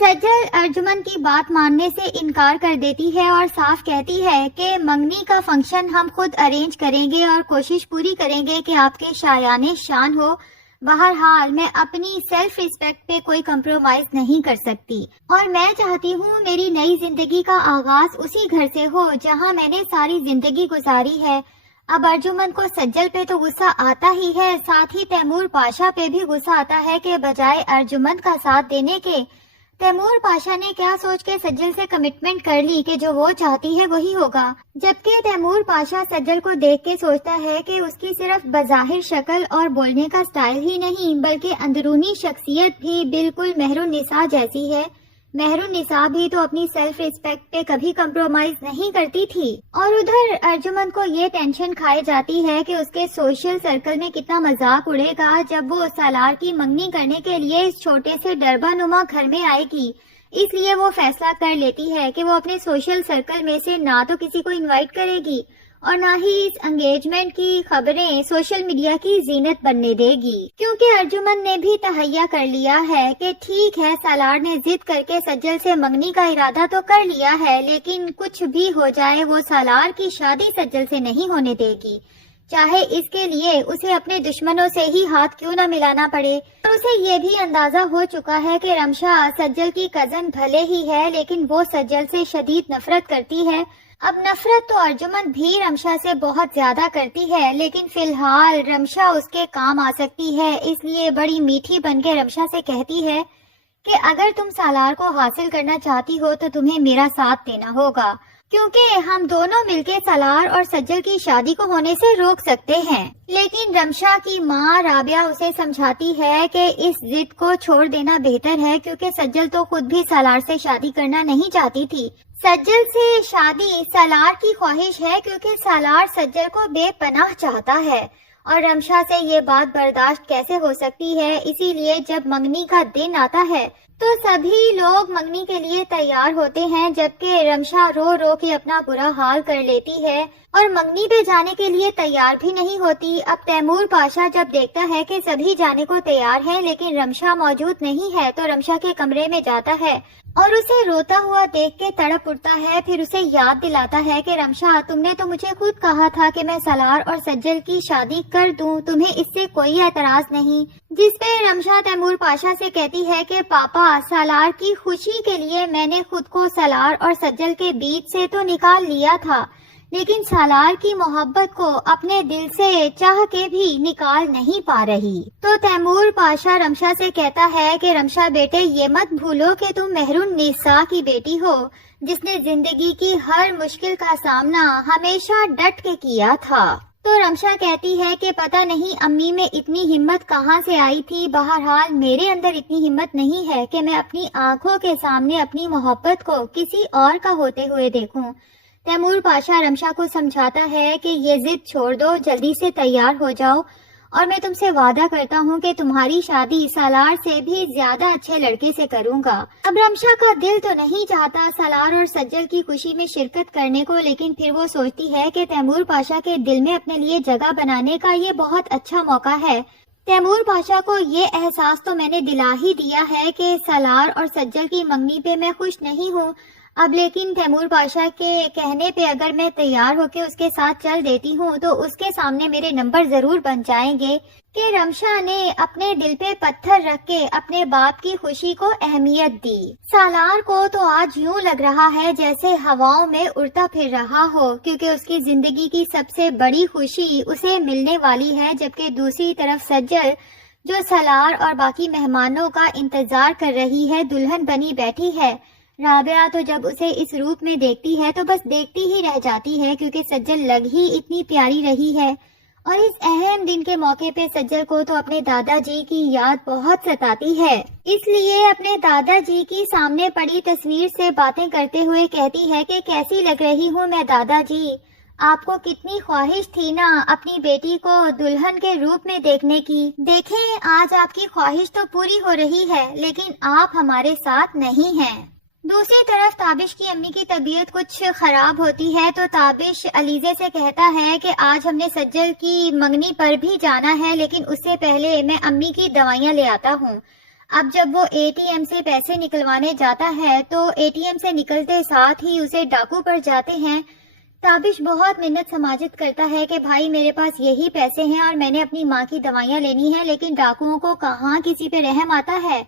سجل ارجمن کی بات ماننے سے انکار کر دیتی ہے اور صاف کہتی ہے کہ منگنی کا فنکشن ہم خود ارینج کریں گے اور کوشش پوری کریں گے کہ آپ کے شایان شان ہو۔ بہرحال میں اپنی سیلف ریسپیکٹ پہ کوئی کمپرومائز نہیں کر سکتی اور میں چاہتی ہوں میری نئی زندگی کا آغاز اسی گھر سے ہو جہاں میں نے ساری زندگی گزاری ہے۔ اب ارجمن کو سجل پہ تو غصہ آتا ہی ہے، ساتھ ہی تیمور پاشا پہ بھی غصہ آتا ہے کہ بجائے ارجمن کا ساتھ دینے کے تیمور پاشا نے کیا سوچ کے سجل سے کمٹمنٹ کر لی کہ جو وہ چاہتی ہے وہی ہوگا، جبکہ تیمور پاشا سجل کو دیکھ کے سوچتا ہے کہ اس کی صرف بظاہر شکل اور بولنے کا سٹائل ہی نہیں بلکہ اندرونی شخصیت بھی بالکل مہر النساء جیسی ہے۔ مہر النساء بھی تو اپنی سیلف ریسپیکٹ پہ کبھی کمپرومائز نہیں کرتی تھی، اور ادھر ارجمن کو یہ ٹینشن کھائی جاتی ہے کہ اس کے سوشل سرکل میں کتنا مذاق اڑے گا جب وہ سالار کی منگنی کرنے کے لیے اس چھوٹے سے ڈربا نما گھر میں آئے گی۔ اس لیے وہ فیصلہ کر لیتی ہے کہ وہ اپنے سوشل سرکل میں سے نہ تو کسی کو انوائٹ کرے گی اور نہ ہی اس انگیجمنٹ کی خبریں سوشل میڈیا کی زینت بننے دے گی، کیونکہ ارجمن نے بھی تہیہ کر لیا ہے کہ ٹھیک ہے سالار نے ضد کر کے سجل سے منگنی کا ارادہ تو کر لیا ہے، لیکن کچھ بھی ہو جائے وہ سالار کی شادی سجل سے نہیں ہونے دے گی، چاہے اس کے لیے اسے اپنے دشمنوں سے ہی ہاتھ کیوں نہ ملانا پڑے۔ اور اسے یہ بھی اندازہ ہو چکا ہے کہ رمشا سجل کی کزن بھلے ہی ہے لیکن وہ سجل سے شدید نفرت کرتی ہے۔ اب نفرت تو ارجمن بھی رمشا سے بہت زیادہ کرتی ہے، لیکن فی الحال رمشا اس کے کام آ سکتی ہے، اس لیے بڑی میٹھی بن کے رمشا سے کہتی ہے کہ اگر تم سالار کو حاصل کرنا چاہتی ہو تو تمہیں میرا ساتھ دینا ہوگا، کیونکہ ہم دونوں مل کے سالار اور سجل کی شادی کو ہونے سے روک سکتے ہیں۔ لیکن رمشا کی ماں رابعہ اسے سمجھاتی ہے کہ اس ضد کو چھوڑ دینا بہتر ہے، کیونکہ سجل تو خود بھی سالار سے شادی کرنا نہیں چاہتی تھی۔ سجل سے شادی سالار کی خواہش ہے کیونکہ سالار سجل کو بے پناہ چاہتا ہے، اور رمشا سے یہ بات برداشت کیسے ہو سکتی ہے؟ اسی لیے جب منگنی کا دن آتا ہے تو سبھی لوگ منگنی کے لیے تیار ہوتے ہیں، جبکہ رمشا رو رو کے اپنا برا حال کر لیتی ہے اور منگنی پہ جانے کے لیے تیار بھی نہیں ہوتی۔ اب تیمور پاشا جب دیکھتا ہے کہ سبھی جانے کو تیار ہیں لیکن رمشا موجود نہیں ہے تو رمشا کے کمرے میں جاتا ہے اور اسے روتا ہوا دیکھ کے تڑپ اٹھتا ہے، پھر اسے یاد دلاتا ہے کہ رمشا تم نے تو مجھے خود کہا تھا کہ میں سالار اور سجل کی شادی کر دوں، تمہیں اس سے کوئی اعتراض نہیں؟ جس پہ رمشا تیمور پاشا سے کہتی ہے کہ پاپا سالار کی خوشی کے لیے میں نے خود کو سالار اور سجل کے بیچ سے تو نکال لیا تھا، لیکن سالار کی محبت کو اپنے دل سے چاہ کے بھی نکال نہیں پا رہی۔ تو تیمور پاشا رمشا سے کہتا ہے کہ رمشا بیٹے یہ مت بھولو کہ تم مہر النساء کی بیٹی ہو جس نے زندگی کی ہر مشکل کا سامنا ہمیشہ ڈٹ کے کیا تھا۔ تو رمشا کہتی ہے کہ پتہ نہیں امی میں اتنی ہمت کہاں سے آئی تھی، بہرحال میرے اندر اتنی ہمت نہیں ہے کہ میں اپنی آنکھوں کے سامنے اپنی محبت کو کسی اور کا ہوتے ہوئے دیکھوں۔ تیمور پاشا رمشا کو سمجھاتا ہے کہ یہ ضد چھوڑ دو، جلدی سے تیار ہو جاؤ، اور میں تم سے وعدہ کرتا ہوں کہ تمہاری شادی سالار سے بھی زیادہ اچھے لڑکے سے کروں گا۔ اب رمشا کا دل تو نہیں چاہتا سالار اور سجل کی خوشی میں شرکت کرنے کو، لیکن پھر وہ سوچتی ہے کہ تیمور پاشا کے دل میں اپنے لیے جگہ بنانے کا یہ بہت اچھا موقع ہے۔ تیمور پاشا کو یہ احساس تو میں نے دلا ہی دیا ہے کہ سالار اور سجل کی منگنی پہ میں خوش نہیں ہوں، اب لیکن تیمور پاشا کے کہنے پہ اگر میں تیار ہو کے اس کے ساتھ چل دیتی ہوں تو اس کے سامنے میرے نمبر ضرور بن جائیں گے کہ رمشا نے اپنے دل پہ پتھر رکھ کے اپنے باپ کی خوشی کو اہمیت دی۔ سالار کو تو آج یوں لگ رہا ہے جیسے ہواؤں میں اڑتا پھر رہا ہو، کیونکہ اس کی زندگی کی سب سے بڑی خوشی اسے ملنے والی ہے، جبکہ دوسری طرف سجل جو سالار اور باقی مہمانوں کا انتظار کر رہی ہے دلہن بنی بیٹھی ہے۔ رابعہ تو جب اسے اس روپ میں دیکھتی ہے تو بس دیکھتی ہی رہ جاتی ہے، کیونکہ سجل لگ ہی اتنی پیاری رہی ہے، اور اس اہم دن کے موقع پہ سجل کو تو اپنے دادا جی کی یاد بہت ستاتی ہے، اس لیے اپنے دادا جی کی سامنے پڑی تصویر سے باتیں کرتے ہوئے کہتی ہے کہ کیسی لگ رہی ہوں میں دادا جی، آپ کو کتنی خواہش تھی نا اپنی بیٹی کو دلہن کے روپ میں دیکھنے کی، دیکھیں آج آپ کی خواہش تو پوری ہو رہی ہے لیکن آپ ہمارے ساتھ نہیں ہیں۔ دوسری طرف تابش کی امی کی طبیعت کچھ خراب ہوتی ہے تو تابش علیزے سے کہتا ہے کہ آج ہم نے سجل کی منگنی پر بھی جانا ہے، لیکن اس سے پہلے میں امی کی دوائیاں لے آتا ہوں۔ اب جب وہ اے ٹی ایم سے پیسے نکلوانے جاتا ہے تو اے ٹی ایم سے نکلتے ساتھ ہی اسے ڈاکو پڑ جاتے ہیں۔ تابش بہت منت سماجت کرتا ہے کہ بھائی میرے پاس یہی پیسے ہیں اور میں نے اپنی ماں کی دوائیاں لینی ہیں، لیکن ڈاکوؤں کو کہاں کسی پہ رحم آتا ہے۔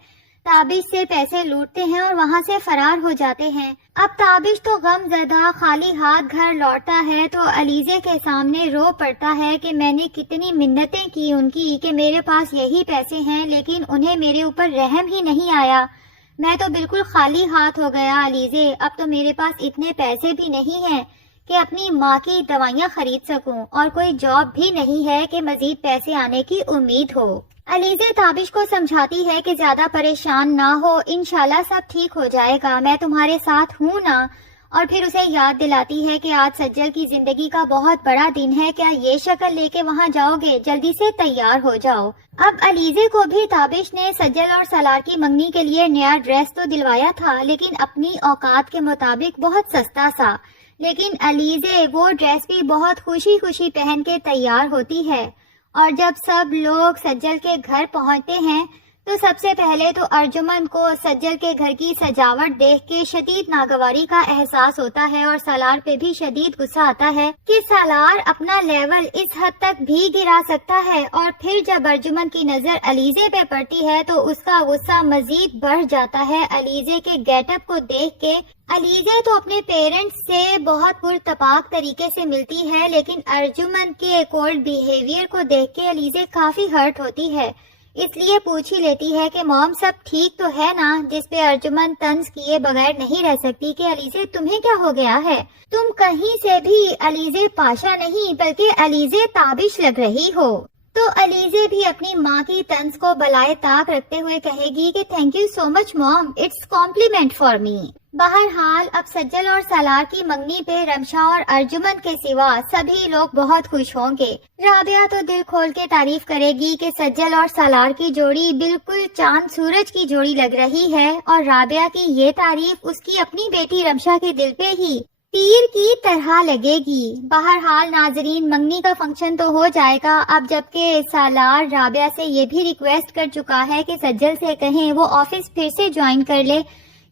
تابش سے پیسے لوٹتے ہیں اور وہاں سے فرار ہو جاتے ہیں۔ اب تابش تو غم زدہ خالی ہاتھ گھر لوٹتا ہے تو علیزے کے سامنے رو پڑتا ہے کہ میں نے کتنی منتیں کی ان کی کہ میرے پاس یہی پیسے ہیں، لیکن انہیں میرے اوپر رحم ہی نہیں آیا۔ میں تو بالکل خالی ہاتھ ہو گیا علیزے، اب تو میرے پاس اتنے پیسے بھی نہیں ہیں کہ اپنی ماں کی دوائیاں خرید سکوں، اور کوئی جاب بھی نہیں ہے کہ مزید پیسے آنے کی امید ہو۔ علیزے تابش کو سمجھاتی ہے کہ زیادہ پریشان نہ ہو، انشاءاللہ سب ٹھیک ہو جائے گا، میں تمہارے ساتھ ہوں نا، اور پھر اسے یاد دلاتی ہے کہ آج سجل کی زندگی کا بہت بڑا دن ہے، کیا یہ شکل لے کے وہاں جاؤ گے؟ جلدی سے تیار ہو جاؤ۔ اب علیزے کو بھی تابش نے سجل اور سالار کی منگنی کے لیے نیا ڈریس تو دلوایا تھا، لیکن اپنی اوقات کے مطابق بہت سستا سا، لیکن علیزے وہ ڈریس بھی بہت خوشی خوشی پہن کے تیار ہوتی ہے۔ اور جب سب لوگ سجل کے گھر پہنچتے ہیں تو سب سے پہلے تو ارجمن کو سجل کے گھر کی سجاوٹ دیکھ کے شدید ناگواری کا احساس ہوتا ہے، اور سالار پہ بھی شدید غصہ آتا ہے کہ سالار اپنا لیول اس حد تک بھی گرا سکتا ہے۔ اور پھر جب ارجمن کی نظر علیزے پہ پڑتی ہے تو اس کا غصہ مزید بڑھ جاتا ہے علیزے کے گیٹ اپ کو دیکھ کے۔ علیزے تو اپنے پیرنٹس سے بہت پرتپاک طریقے سے ملتی ہے، لیکن ارجمن کے کولڈ بیہیویئر کو دیکھ کے علیزے کافی ہرٹ ہوتی ہے، اس لیے پوچھ ہی لیتی ہے کہ موم سب ٹھیک تو ہے نا، جس پہ ارجمن طنز کیے بغیر نہیں رہ سکتی کہ علیزے تمہیں کیا ہو گیا ہے؟ تم کہیں سے بھی علیزے پاشا نہیں بلکہ علیزے تابش لگ رہی ہو۔ تو علیزے بھی اپنی ماں کی طنز کو بالائے طاق رکھتے ہوئے کہے گی کہ thank you so much mom, its complement for me. بہرحال اب سجل اور سالار کی منگنی پہ رمشا اور ارجمن کے سوا سبھی لوگ بہت خوش ہوں گے۔ رابعہ تو دل کھول کے تعریف کرے گی کہ سجل اور سالار کی جوڑی بالکل چاند سورج کی جوڑی لگ رہی ہے، اور رابعہ کی یہ تعریف اس کی اپنی بیٹی رمشا کے دل پہ ہی تیر کی طرح لگے گی۔ بہرحال ناظرین، منگنی کا فنکشن تو ہو جائے گا اب، جبکہ سالار رابعہ سے یہ بھی ریکویسٹ کر چکا ہے کہ سجل سے کہیں وہ آفس پھر سے جوائن کر لے،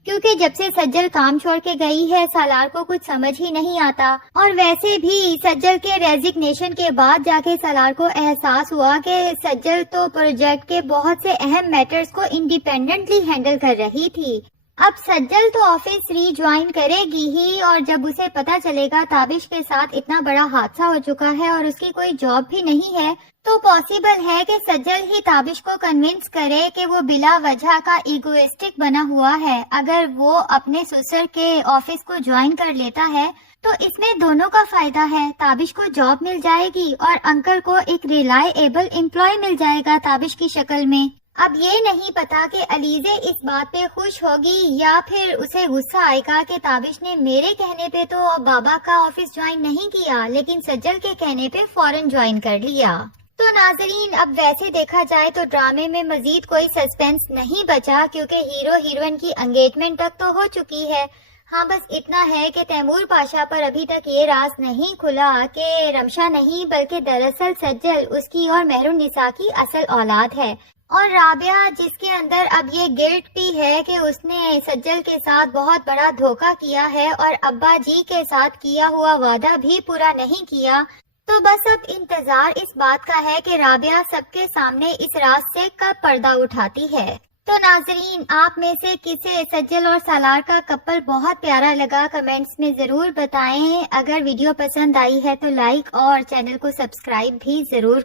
کیونکہ جب سے سجل کام چھوڑ کے گئی ہے سالار کو کچھ سمجھ ہی نہیں آتا، اور ویسے بھی سجل کے ریزگنیشن کے بعد جا کے سالار کو احساس ہوا کہ سجل تو پروجیکٹ کے بہت سے اہم میٹرز کو انڈیپینڈنٹلی ہینڈل کر رہی تھی۔ اب سجل تو آفس ری جوائن کرے گی ہی، اور جب اسے پتا چلے گا تابش کے ساتھ اتنا بڑا حادثہ ہو چکا ہے اور اس کی کوئی جاب بھی نہیں ہے، تو پاسبل ہے کہ سجل ہی تابش کو کنونس کرے کہ وہ بلا وجہ کا ایگوئسٹک بنا ہوا ہے۔ اگر وہ اپنے سسر کے آفس کو جوائن کر لیتا ہے تو اس میں دونوں کا فائدہ ہے، تابش کو جاب مل جائے گی اور انکل کو ایک ریلائیبل امپلائی مل جائے گا تابش کی شکل میں۔ اب یہ نہیں پتا کہ علیزے اس بات پہ خوش ہوگی یا پھر اسے غصہ آئے گا کہ تابش نے میرے کہنے پہ تو بابا کا آفس جوائن نہیں کیا، لیکن سجل کے کہنے پہ فوراً جوائن کر لیا۔ تو ناظرین، اب ویسے دیکھا جائے تو ڈرامے میں مزید کوئی سسپینس نہیں بچا، کیونکہ ہیرو ہیروئن کی انگیجمنٹ تک تو ہو چکی ہے۔ ہاں بس اتنا ہے کہ تیمور پاشا پر ابھی تک یہ راز نہیں کھلا کہ رمشا نہیں بلکہ دراصل سجل اس کی اور مہر النساء کی اصل اولاد ہے، اور رابعہ جس کے اندر اب یہ گلٹ بھی ہے کہ اس نے سجل کے ساتھ بہت بڑا دھوکہ کیا ہے اور ابا جی کے ساتھ کیا ہوا وعدہ بھی پورا نہیں کیا، تو بس اب انتظار اس بات کا ہے کہ رابعہ سب کے سامنے اس راز سے کب پردہ اٹھاتی ہے۔ تو ناظرین، آپ میں سے کسے سجل اور سالار کا کپل بہت پیارا لگا کمنٹس میں ضرور بتائیں۔ اگر ویڈیو پسند آئی ہے تو لائک اور چینل کو سبسکرائب بھی ضرور